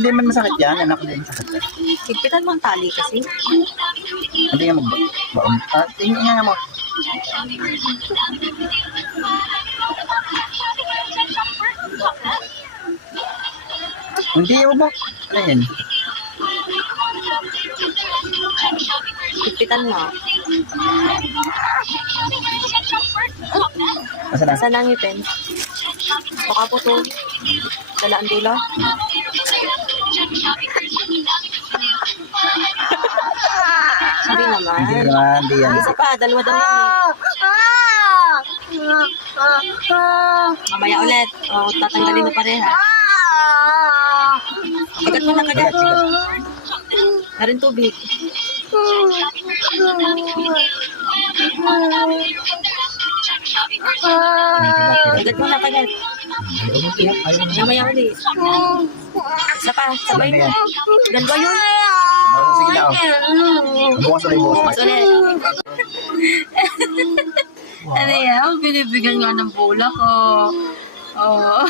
Hindi man masakit yan. Anak, hindi masakit yan. Higpitan mo ang tali kasi. Hindi nga magbaon. Tingin nga mo. Hindi mo. Ano yan? Higpitan mo. Masa na? Saan ang ngipin? Baka po to. Dala ang dula. Hindi naman. Hindi naman. Hindi yan. Isa pa, dalawa daw yan eh. Mamaya ulit. O, tatanggalin mo pareha. Kagat mo na kagat. Narin tubig. Kagat mo na kagat. Mamaya ulit. Isa pa, sabay mo. Dalawa yun. Sige na. Bukas ulit. Bukas ulit. Ano yan? Binibigyan nga ng bola ko. Oo.